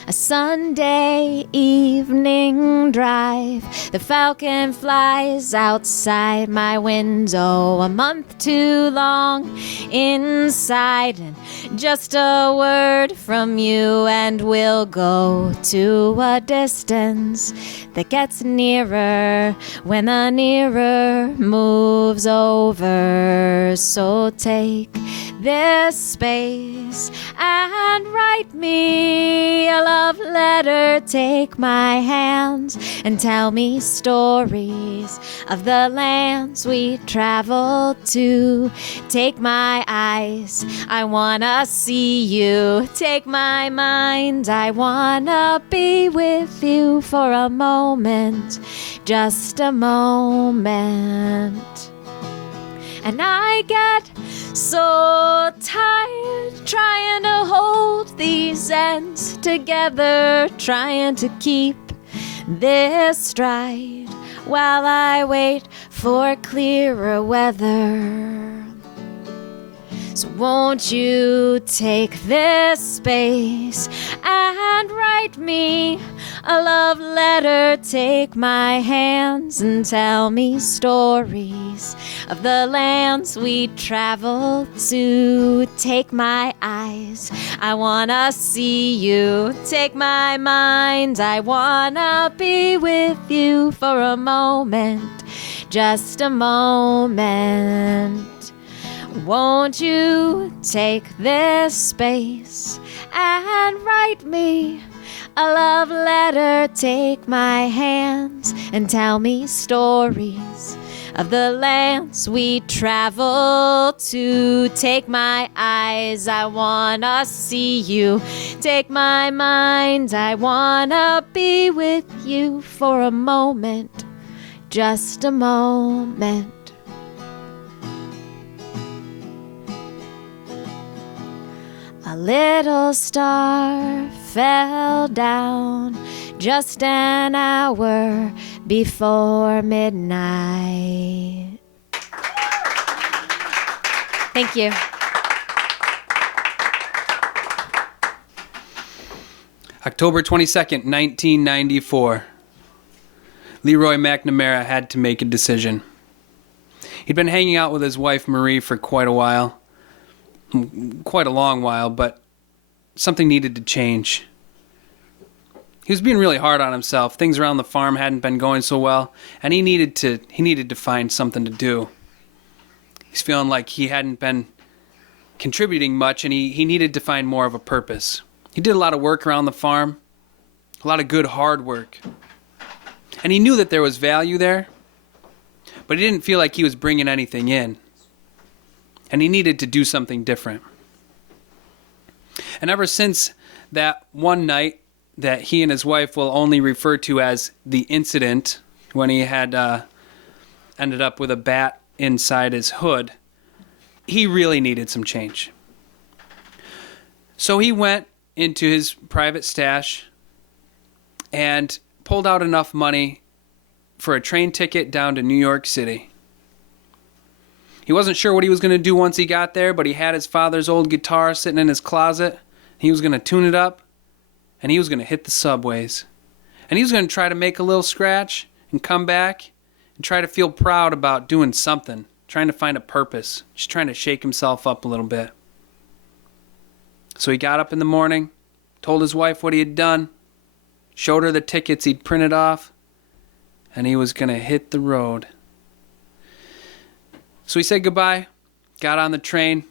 A Sunday evening drive. The falcon flies outside my window. A month too long inside. And just a word from you and we'll go to a distance that gets nearer when the nearer moves over. So take this space and write me a love letter. Take my hands and tell me stories of the lands we traveled to. Take my eyes, I wanna see you. Take my mind, I wanna be with you for a moment, just a moment. And I get so tired trying to hold these ends together, trying to keep this stride while I wait for clearer weather. So won't you take this space and write me a love letter? Take my hands and tell me stories of the lands we traveled to. Take my eyes, I wanna see you. Take my mind, I wanna be with you for a moment, just a moment. Won't you take this space and write me a love letter? Take my hands and tell me stories of the lands we traveled to. Take my eyes, I wanna see you. Take my mind, I wanna be with you for a moment, just a moment. A little star fell down just an hour before midnight. Thank you. October 22nd, 1994. Leroy McNamara had to make a decision. He'd been hanging out with his wife Marie for quite a while. Quite a long while, but something needed to change. He was being really hard on himself. Things around the farm hadn't been going so well, and he needed to find something to do. He's feeling like he hadn't been contributing much, and he needed to find more of a purpose. He did a lot of work around the farm, a lot of good hard work. And he knew that there was value there, but he didn't feel like he was bringing anything in. And he needed to do something different. And ever since that one night that he and his wife will only refer to as the incident, when he had ended up with a bat inside his hood, he really needed some change. So he went into his private stash and pulled out enough money for a train ticket down to New York City. He wasn't sure what he was going to do once he got there, but he had his father's old guitar sitting in his closet. He was going to tune it up, and he was going to hit the subways. And he was going to try to make a little scratch and come back and try to feel proud about doing something, trying to find a purpose, just trying to shake himself up a little bit. So he got up in the morning, told his wife what he had done, showed her the tickets he'd printed off, and he was going to hit the road. So he said goodbye, got on the train,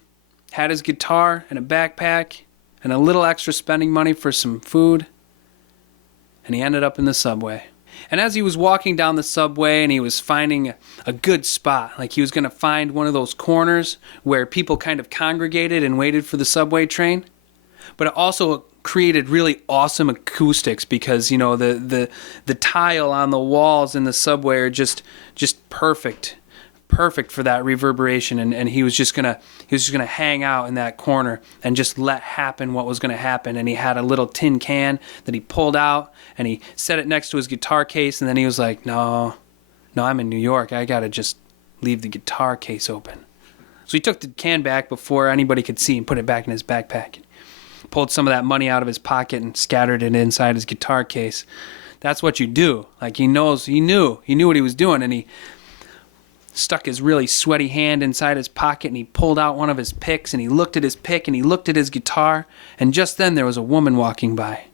had his guitar and a backpack and a little extra spending money for some food, and he ended up in the subway. And as he was walking down the subway and he was finding a good spot, like he was going to find one of those corners where people kind of congregated and waited for the subway train, but it also created really awesome acoustics because, you know, the tile on the walls in the subway are just perfect for that reverberation, and he was just gonna hang out in that corner and just let happen what was gonna happen. And he had a little tin can that he pulled out and he set it next to his guitar case, and then he was like, no, I'm in New York, I gotta just leave the guitar case open. So he took the can back before anybody could see and put it back in his backpack. pulled some of that money out of his pocket and scattered it inside his guitar case. That's what you do. Like he knew what he was doing, and he stuck his really sweaty hand inside his pocket and he pulled out one of his picks and he looked at his pick and he looked at his guitar, and just then there was a woman walking by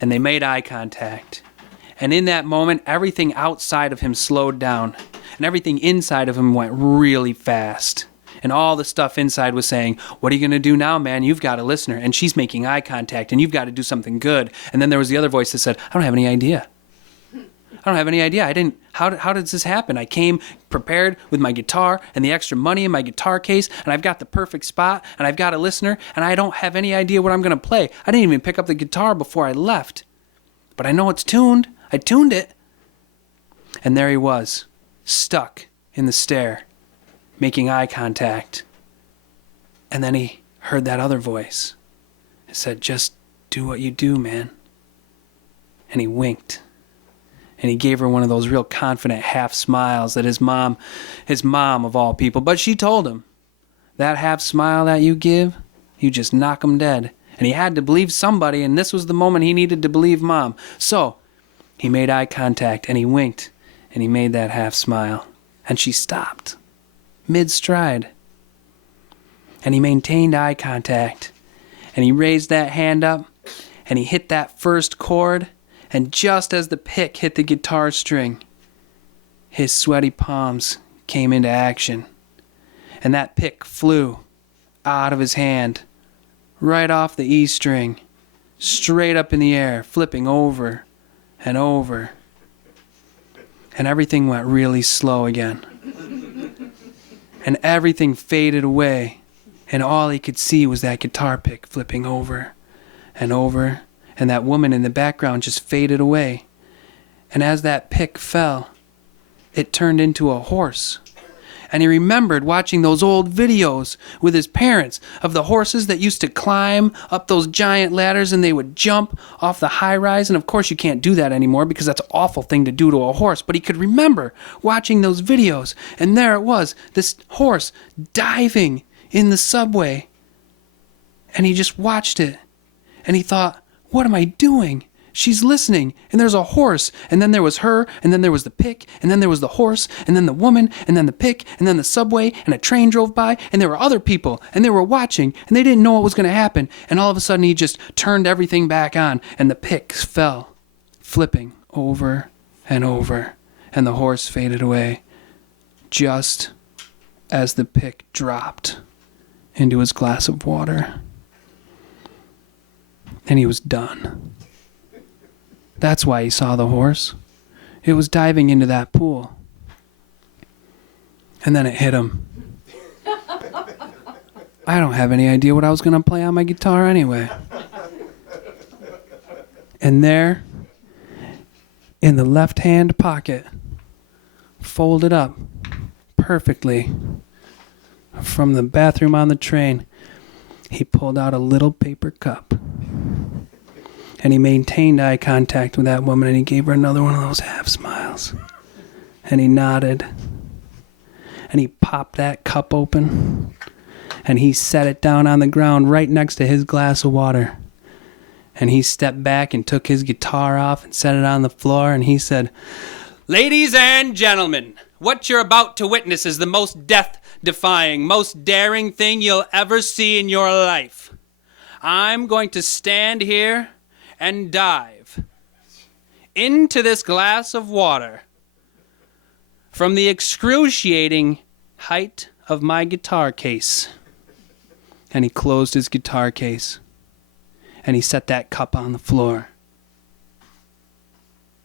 and they made eye contact. And in that moment, everything outside of him slowed down and everything inside of him went really fast. And all the stuff inside was saying, what are you going to do now, man? You've got a listener. And she's making eye contact, and you've got to do something good. And then there was the other voice that said, I don't have any idea. I don't have any idea. How did this happen? I came prepared with my guitar and the extra money in my guitar case, and I've got the perfect spot, and I've got a listener, and I don't have any idea what I'm going to play. I didn't even pick up the guitar before I left. But I know it's tuned. I tuned it. And there he was, stuck in the stair, making eye contact. And then he heard that other voice. It said, just do what you do, man. And he winked. And he gave her one of those real confident half smiles that his mom of all people, but she told him, that half smile that you give, you just knock 'em dead. And he had to believe somebody, and this was the moment he needed to believe Mom. So he made eye contact, and he winked, and he made that half smile. And she stopped mid-stride. And he maintained eye contact. And he raised that hand up, and he hit that first chord, and just as the pick hit the guitar string, his sweaty palms came into action. And that pick flew out of his hand, right off the E string, straight up in the air, flipping over and over. And everything went really slow again. And everything faded away, and all he could see was that guitar pick flipping over and over, and that woman in the background just faded away. And as that pick fell, it turned into a horse. And he remembered watching those old videos with his parents of the horses that used to climb up those giant ladders and they would jump off the high rise. And of course you can't do that anymore because that's an awful thing to do to a horse. But he could remember watching those videos, and there it was, this horse diving in the subway. And he just watched it. And he thought, what am I doing? She's listening, and there's a horse, and then there was her, and then there was the pick, and then there was the horse, and then the woman, and then the pick, and then the subway, and a train drove by, and there were other people, and they were watching, and they didn't know what was going to happen, and all of a sudden he just turned everything back on, and the pick fell, flipping over and over, and the horse faded away, just as the pick dropped into his glass of water. And he was done. That's why he saw the horse. It was diving into that pool. And then it hit him. I don't have any idea what I was going to play on my guitar anyway. And there, in the left-hand pocket, folded up perfectly from the bathroom on the train, he pulled out a little paper cup. And he maintained eye contact with that woman, and he gave her another one of those half smiles. And he nodded. And he popped that cup open. And he set it down on the ground right next to his glass of water. And he stepped back and took his guitar off and set it on the floor, and he said, "Ladies and gentlemen, what you're about to witness is the most death-defying, most daring thing you'll ever see in your life. I'm going to stand here and dive into this glass of water from the excruciating height of my guitar case." And he closed his guitar case, and he set that cup on the floor,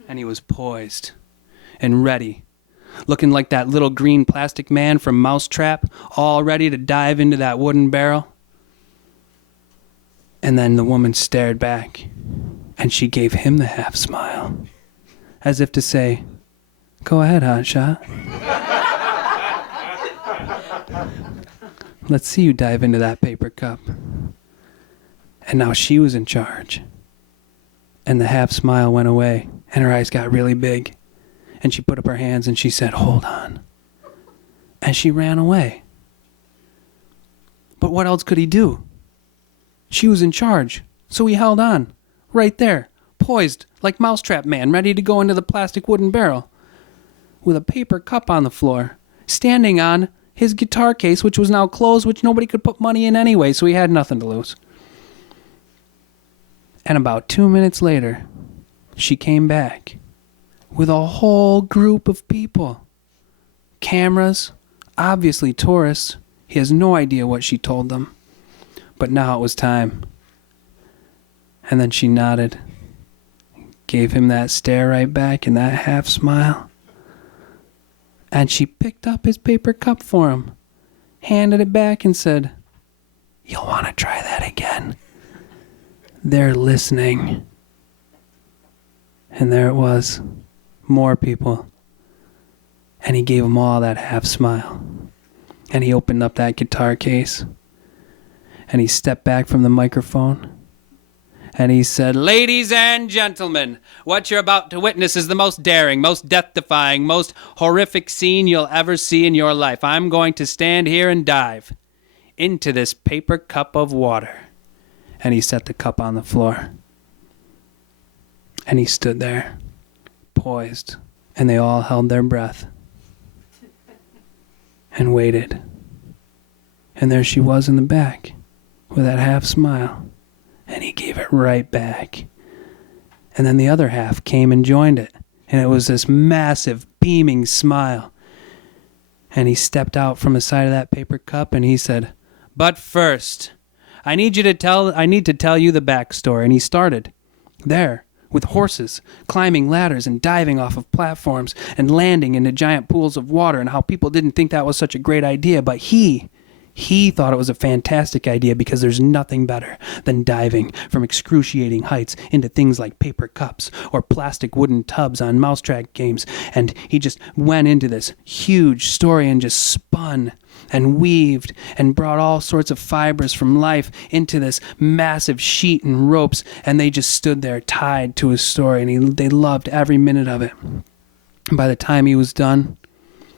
and he was poised and ready, looking like that little green plastic man from Mousetrap, all ready to dive into that wooden barrel. And then the woman stared back, and she gave him the half smile, as if to say, "Go ahead, hotshot. Let's see you dive into that paper cup." And now she was in charge. And the half smile went away, and her eyes got really big. And she put up her hands and she said, "Hold on." And she ran away. But what else could he do? She was in charge. So he held on, right there, poised like Mousetrap Man, ready to go into the plastic wooden barrel, with a paper cup on the floor, standing on his guitar case, which was now closed, which nobody could put money in anyway, so he had nothing to lose. And about 2 minutes later, she came back with a whole group of people. Cameras, obviously tourists. He has no idea what she told them. But now it was time. And then she nodded, gave him that stare right back and that half smile. And she picked up his paper cup for him, handed it back and said, "You'll want to try that again. They're listening." And there it was, more people. And he gave them all that half smile. And he opened up that guitar case. And he stepped back from the microphone. And he said, "Ladies and gentlemen, what you're about to witness is the most daring, most death-defying, most horrific scene you'll ever see in your life. I'm going to stand here and dive into this paper cup of water." And he set the cup on the floor. And he stood there, poised, and they all held their breath and waited. And there she was in the back with that half smile. And he gave it right back. And then the other half came and joined it. And it was this massive, beaming smile. And he stepped out from the side of that paper cup and he said, "But first, I need to tell you the backstory." And he started there with horses climbing ladders and diving off of platforms and landing into giant pools of water, and how people didn't think that was such a great idea, but he thought it was a fantastic idea, because there's nothing better than diving from excruciating heights into things like paper cups or plastic wooden tubs on mousetrap games. And he just went into this huge story and just spun and weaved and brought all sorts of fibers from life into this massive sheet and ropes, and they just stood there tied to his story, and they loved every minute of it. And by the time he was done,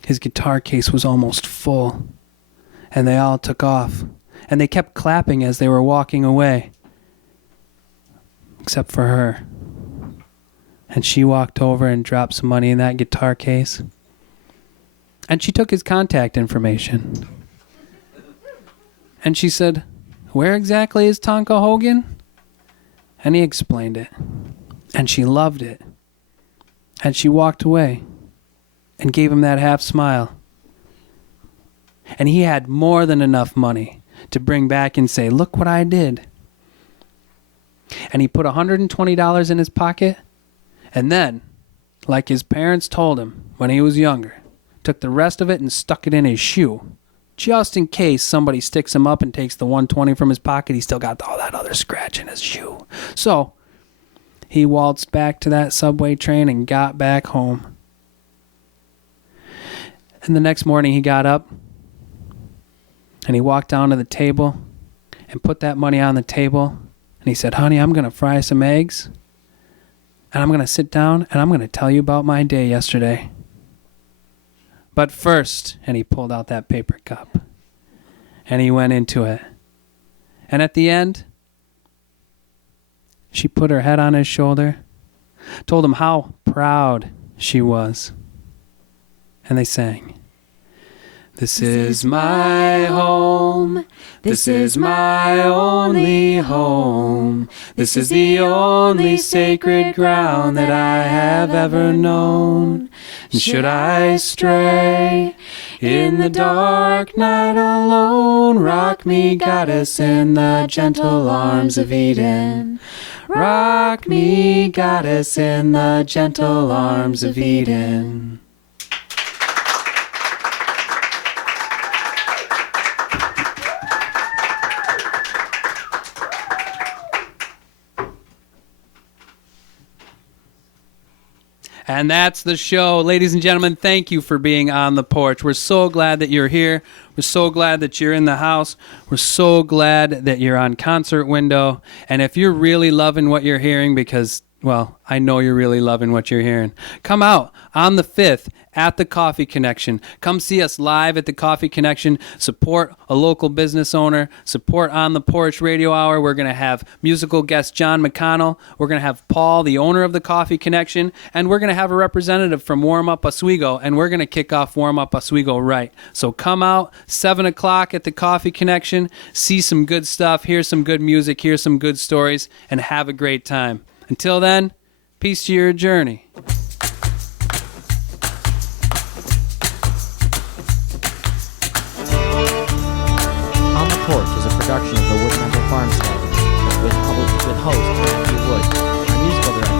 his guitar case was almost full. And they all took off. And they kept clapping as they were walking away. Except for her. And she walked over and dropped some money in that guitar case. And she took his contact information. And she said, "Where exactly is Tonka Hogan?" And he explained it. And she loved it. And she walked away and gave him that half smile. And he had more than enough money to bring back and say, "Look what I did." And he put $120 in his pocket, and then, like his parents told him when he was younger, took the rest of it and stuck it in his shoe. Just in case somebody sticks him up and takes the $120 from his pocket, he still got all that other scratch in his shoe. So he waltzed back to that subway train and got back home. And the next morning he got up, and he walked down to the table and put that money on the table. And he said, "Honey, I'm going to fry some eggs. And I'm going to sit down and I'm going to tell you about my day yesterday. But first," and he pulled out that paper cup. And he went into it. And at the end, she put her head on his shoulder, told him how proud she was. And they sang. "This is my home, this is my only home, this is the only sacred ground that I have ever known. And should I stray in the dark night alone, rock me, goddess, in the gentle arms of Eden. Rock me, goddess, in the gentle arms of Eden." And that's the show. Ladies and gentlemen, thank you for being on the porch. We're so glad that you're here. We're so glad that you're in the house. We're so glad that you're on Concert Window. And if you're really loving what you're hearing, because Well, I know you're really loving what you're hearing. Come out on the 5th at the Coffee Connection. Come see us live at the Coffee Connection. Support a local business owner. Support On the Porch Radio Hour. We're going to have musical guest John McConnell. We're going to have Paul, the owner of the Coffee Connection. And we're going to have a representative from Warm Up Oswego. And we're going to kick off Warm Up Oswego right. So come out, 7 o'clock at the Coffee Connection. See some good stuff. Hear some good music. Hear some good stories. And have a great time. Until then, peace to your journey. On the Porch is a production of the Wood Mental Farmstead with host Matthew Wood. Our musical director